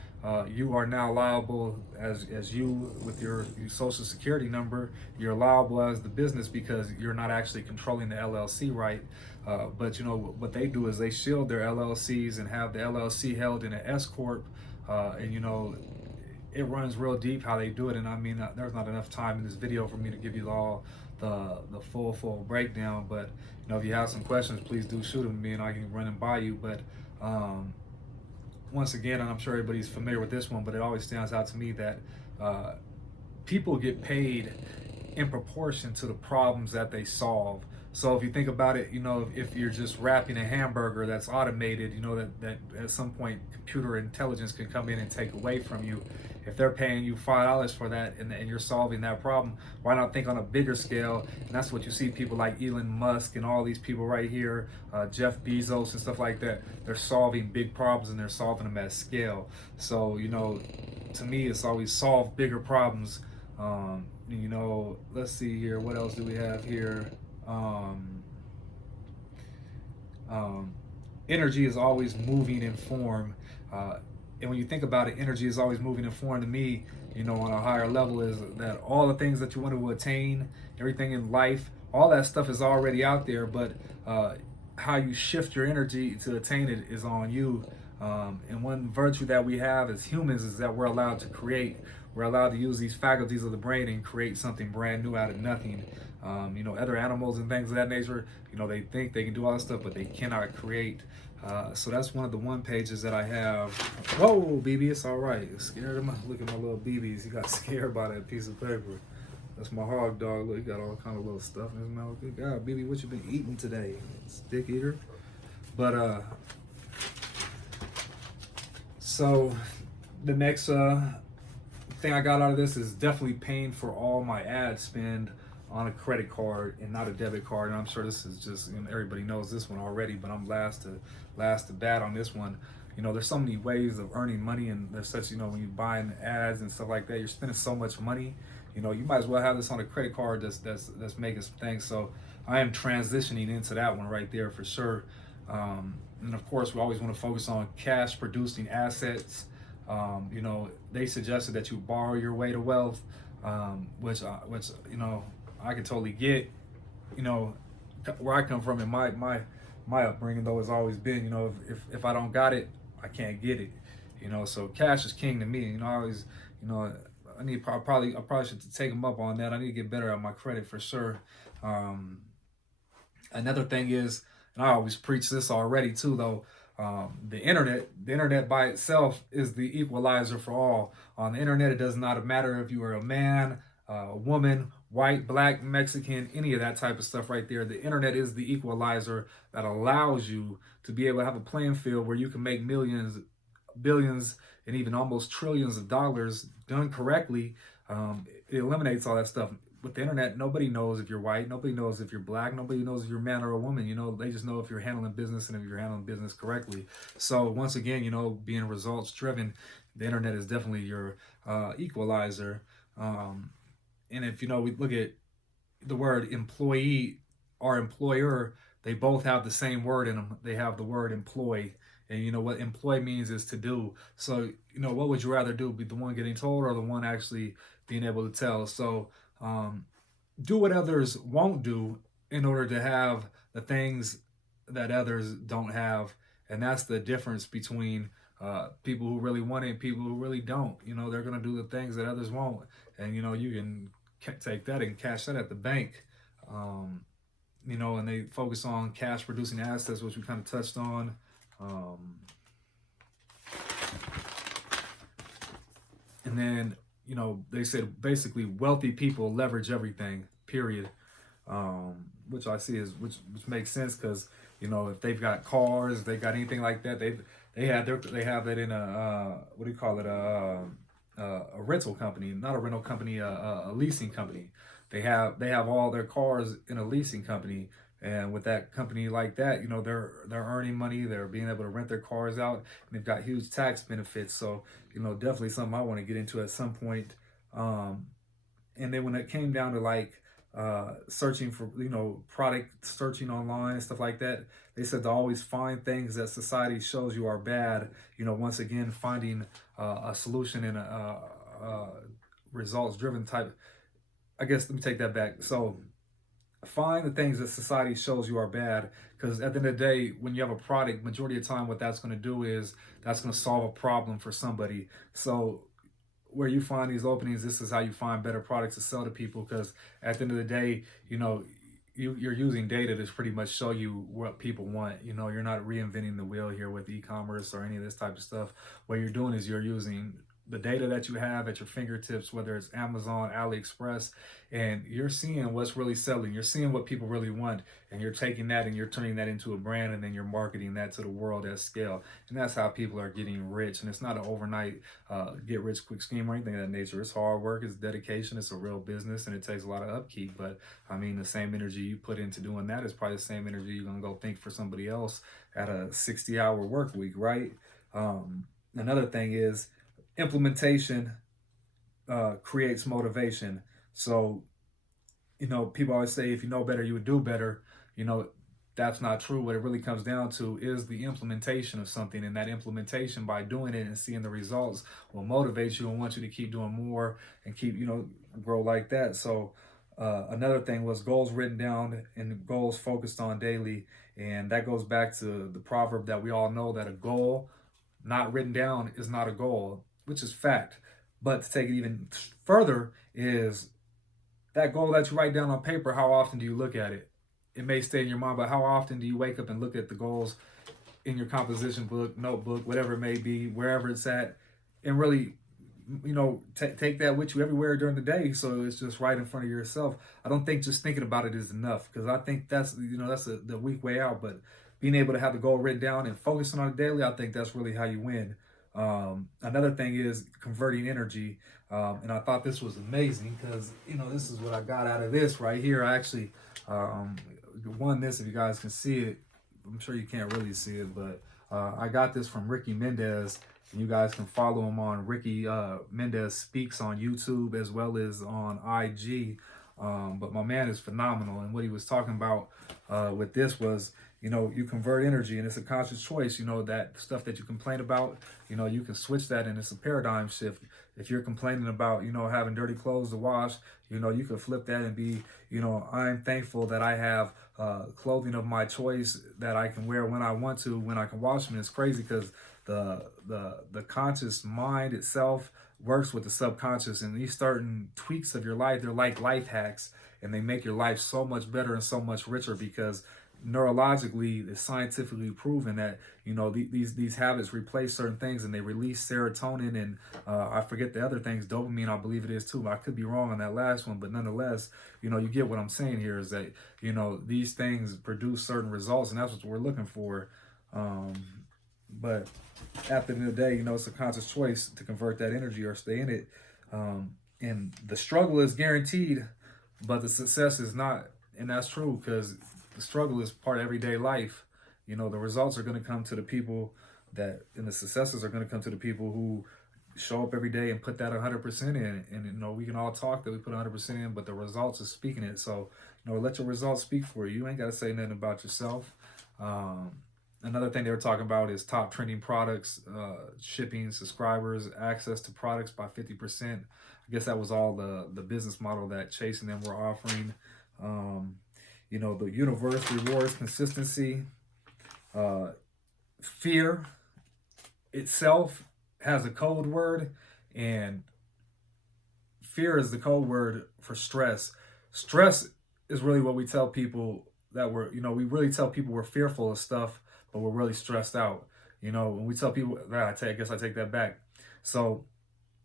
you are now liable as you with your social security number, you're liable as the business because you're not actually controlling the LLC, right? But what they do is they shield their LLCs and have the LLC held in an S corp, and it runs real deep how they do it. And I mean, there's not enough time in this video for me to give you all the full breakdown, but if you have some questions, please do shoot them to me and I can run them by you. But once again, and I'm sure everybody's familiar with this one, but it always stands out to me that people get paid in proportion to the problems that they solve. So if you think about it, if you're just wrapping a hamburger that's automated, that at some point computer intelligence can come in and take away from you. If they're paying you $5 for that and you're solving that problem, why not think on a bigger scale? And that's what you see people like Elon Musk and all these people right here, Jeff Bezos and stuff like that. They're solving big problems and they're solving them at scale. So, to me, it's always solve bigger problems. Let's see here. What else do we have here? Energy is always moving in form. And when you think about it, energy is always moving in form to me, on a higher level, is that all the things that you want to attain, everything in life, all that stuff is already out there, but how you shift your energy to attain it is on you. And one virtue that we have as humans is that we're allowed to create. We're allowed to use these faculties of the brain and create something brand new out of nothing. Other animals and things of that nature, they think they can do all that stuff, but they cannot create. So that's one of the one pages that I have. Whoa, BB, it's all right. Scared him. Look at my little BBs. He got scared by that piece of paper. That's my hog dog. Look, he got all kind of little stuff in his mouth. Good God, BB, what you been eating today? Stick eater. But so the next thing I got out of this is definitely paying for all my ad spend on a credit card and not a debit card. And I'm sure this is just, everybody knows this one already, but I'm last to bat on this one. There's so many ways of earning money, and there's such, when you're buying ads and stuff like that, you're spending so much money. You might as well have this on a credit card that's making some things. So I am transitioning into that one right there for sure. And of course, we always want to focus on cash producing assets. They suggested that you borrow your way to wealth, which I can totally get. you know, where I come from, and my upbringing though has always been, you know, if I don't got it, I can't get it, you know. So cash is king to me. You know, I always, you know, I probably should take them up on that. I need to get better at my credit for sure. Another thing is, and I always preach this already too, though. The internet by itself is the equalizer for all. On the internet, it does not matter if you are a man, a woman, white, black, Mexican, any of that type of stuff right there. The internet is the equalizer that allows you to be able to have a playing field where you can make millions, billions, and even almost trillions of dollars done correctly. It eliminates all that stuff. With the internet, nobody knows if you're white, nobody knows if you're black, nobody knows if you're a man or a woman. You know, they just know if you're handling business and if you're handling business correctly. So once again, you know, being results driven, the internet is definitely your equalizer. And if, you know, we look at the word employee or employer, they both have the same word in them. They have the word employ. And you know what employ means is to do. So, you know, what would you rather do? Be the one getting told or the one actually being able to tell? So do what others won't do in order to have the things that others don't have. And that's the difference between people who really want it and people who really don't. You know, they're going to do the things that others won't. And, you know, you can take that and cash that at the bank. You know, and they focus on cash producing assets, which we kind of touched on. And then, you know, they said basically wealthy people leverage everything, period. Which I see is which makes sense because, you know, if they've got cars, if they got anything like that, they have that in a what do you call it, a rental company, not a rental company, a leasing company. They have all their cars in a leasing company. And with that company like that, you know, they're earning money, they're being able to rent their cars out, and they've got huge tax benefits. So, you know, definitely something I want to get into at some point. And then when it came down to like searching for, you know, product searching online and stuff like that, they said to always find things that society shows you are bad. You know, once again, finding a solution in a results driven type. I guess let me take that back. So find the things that society shows you are bad, because at the end of the day, when you have a product, majority of the time what that's going to do is that's going to solve a problem for somebody. So where you find these openings, this is how you find better products to sell to people, because at the end of the day, you know, you're using data to pretty much show you what people want. You know, you're not reinventing the wheel here with e-commerce or any of this type of stuff. What you're doing is you're using the data that you have at your fingertips, whether it's Amazon, AliExpress, and you're seeing what's really selling. You're seeing what people really want, and you're taking that and you're turning that into a brand, and then you're marketing that to the world at scale. And that's how people are getting rich. And it's not an overnight get rich quick scheme or anything of that nature. It's hard work, it's dedication, it's a real business, and it takes a lot of upkeep. But I mean, the same energy you put into doing that is probably the same energy you're gonna go think for somebody else at a 60-hour work week, right? Another thing is implementation creates motivation. So, you know, people always say if you know better, you would do better. You know, that's not true. What it really comes down to is the implementation of something, and that implementation by doing it and seeing the results will motivate you and want you to keep doing more and keep, you know, grow like that. So another thing was goals written down and goals focused on daily. And that goes back to the proverb that we all know, that a goal not written down is not a goal, which is fact. But to take it even further is that goal that you write down on paper, how often do you look at it? It may stay in your mind, but how often do you wake up and look at the goals in your composition book, notebook, whatever it may be, wherever it's at, and really, you know, take that with you everywhere during the day, so it's just right in front of yourself. I don't think just thinking about it is enough, because I think that's, you know, that's the weak way out. But being able to have the goal written down and focusing on it daily, I think that's really how you win. Another thing is converting energy. And I thought this was amazing because, you know, this is what I got out of this right here. I actually won this, if you guys can see it. I'm sure you can't really see it, but I got this from Ricky Mendez. And you guys can follow him on Ricky Mendez Speaks on YouTube as well as on IG. But my man is phenomenal. And what he was talking about with this was, you convert energy, and it's a conscious choice. That stuff that you complain about, you can switch that, and it's a paradigm shift. If you're complaining about, having dirty clothes to wash, you could flip that and be, I'm thankful that I have clothing of my choice that I can wear when I want to, when I can wash them. And it's crazy because the conscious mind itself works with the subconscious, and these certain tweaks of your life, they're like life hacks, and they make your life so much better and so much richer because neurologically it's scientifically proven that these habits replace certain things, and they release serotonin, and I forget the other things, dopamine I believe it is too. I could be wrong on that last one, but nonetheless, you get what I'm saying here is that these things produce certain results, and that's what we're looking for. But at the end of the day, it's a conscious choice to convert that energy or stay in it. And the struggle is guaranteed, but the success is not. And that's true because the struggle is part of everyday life. The results are going to come to the people and the successes are going to come to the people who show up every day and put that 100% in. And, we can all talk that we put 100% in, but the results is speaking it. So, let your results speak for you. You ain't got to say nothing about yourself. Another thing they were talking about is top trending products, shipping, subscribers, access to products by 50%. I guess that was all the business model that Chase and them were offering. The universe rewards consistency. Fear itself has a code word, and fear is the code word for stress. Stress is really what we tell people that we really tell people we're fearful of stuff, but we're really stressed out. When we tell people that, I guess I take that back. So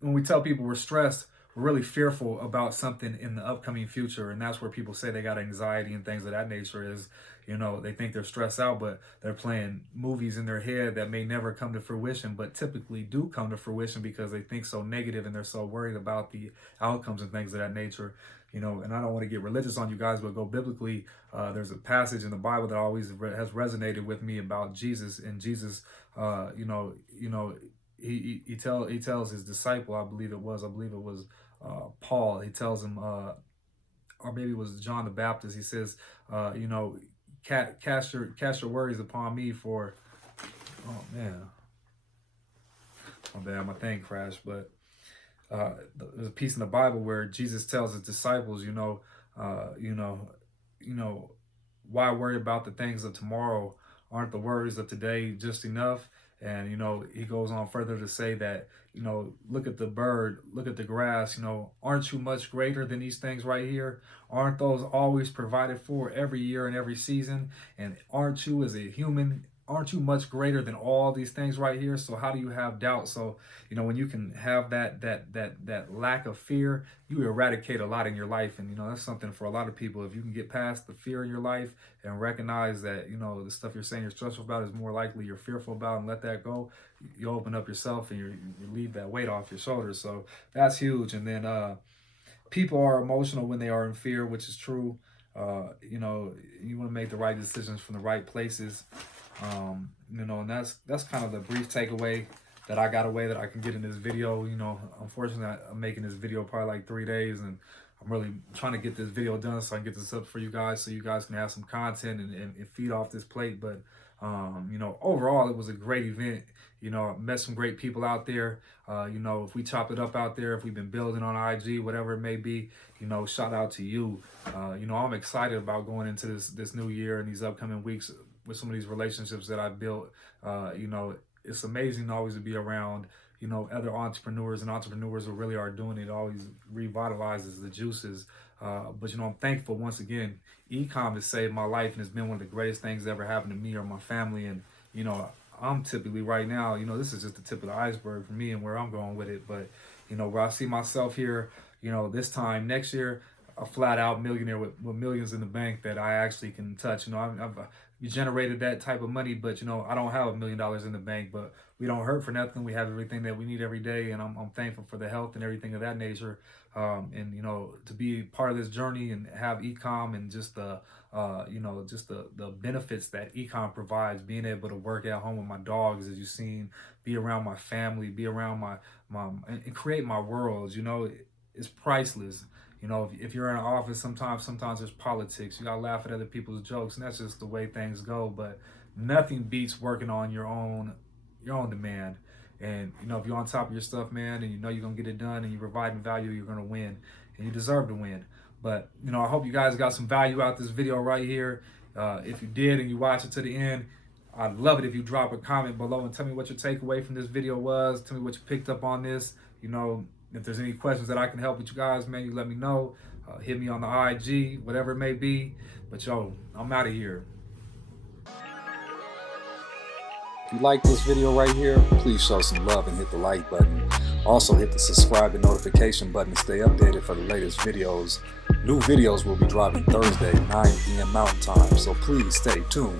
when we tell people we're stressed, we're really fearful about something in the upcoming future. And that's where people say they got anxiety and things of that nature is, they think they're stressed out, but they're playing movies in their head that may never come to fruition, but typically do come to fruition because they think so negative and they're so worried about the outcomes and things of that nature. And I don't want to get religious on you guys, but go biblically. There's a passage in the Bible that always has resonated with me about Jesus. And Jesus, he tells his disciple, I believe it was Paul. He tells him, or maybe it was John the Baptist. He says, cast your worries upon me for. Oh man, my bad, my thing crashed, but. There's a piece in the Bible where Jesus tells his disciples, why worry about the things of tomorrow? Aren't the worries of today just enough? And, he goes on further to say that, look at the bird, look at the grass, aren't you much greater than these things right here? Aren't those always provided for every year and every season? And aren't you as a human, aren't you much greater than all these things right here? So how do you have doubt? So, when you can have that lack of fear, you eradicate a lot in your life. And, that's something for a lot of people. If you can get past the fear in your life and recognize that, the stuff you're saying you're stressful about is more likely you're fearful about, and let that go, you open up yourself and you leave that weight off your shoulders. So that's huge. And then people are emotional when they are in fear, which is true. You want to make the right decisions from the right places. And that's kind of the brief takeaway that I got away that I can get in this video. Unfortunately, I'm making this video probably like 3 days, and I'm really trying to get this video done so I can get this up for you guys so you guys can have some content and feed off this plate. But, overall, it was a great event. I met some great people out there. If we chop it up out there, if we've been building on IG, whatever it may be, shout out to you. I'm excited about going into this new year and these upcoming weeks with some of these relationships that I've built. It's amazing always to be around, other entrepreneurs and entrepreneurs who really are doing it. Always revitalizes the juices. But, I'm thankful once again. E-com has saved my life and it's been one of the greatest things that ever happened to me or my family. And, I'm typically right now, this is just the tip of the iceberg for me and where I'm going with it. But, where I see myself here, this time next year, a flat out millionaire with millions in the bank that I actually can touch. I've generated that type of money, but I don't have $1 million in the bank, but we don't hurt for nothing. We have everything that we need every day, and I'm thankful for the health and everything of that nature. And to be part of this journey and have ecom and just the benefits that ecom provides, being able to work at home with my dogs, as you've seen, be around my family, be around my and create my worlds, it's priceless. You know, if you're in an office, sometimes there's politics. You gotta laugh at other people's jokes, and that's just the way things go. But nothing beats working on your own demand. And you know, if you're on top of your stuff, man, and you know you're gonna get it done, and you're providing value, you're gonna win, and you deserve to win. But you know, I hope you guys got some value out this video right here. If you did and you watched it to the end, I'd love it if you drop a comment below and tell me what your takeaway from this video was. Tell me what you picked up on this. You know, if there's any questions that I can help with you guys, man, you let me know. Hit me on the IG, whatever it may be. But yo, I'm out of here. If you like this video right here, please show some love and hit the like button. Also hit the subscribe and notification button to stay updated for the latest videos. New videos will be dropping Thursday, 9 p.m. Mountain Time, so please stay tuned.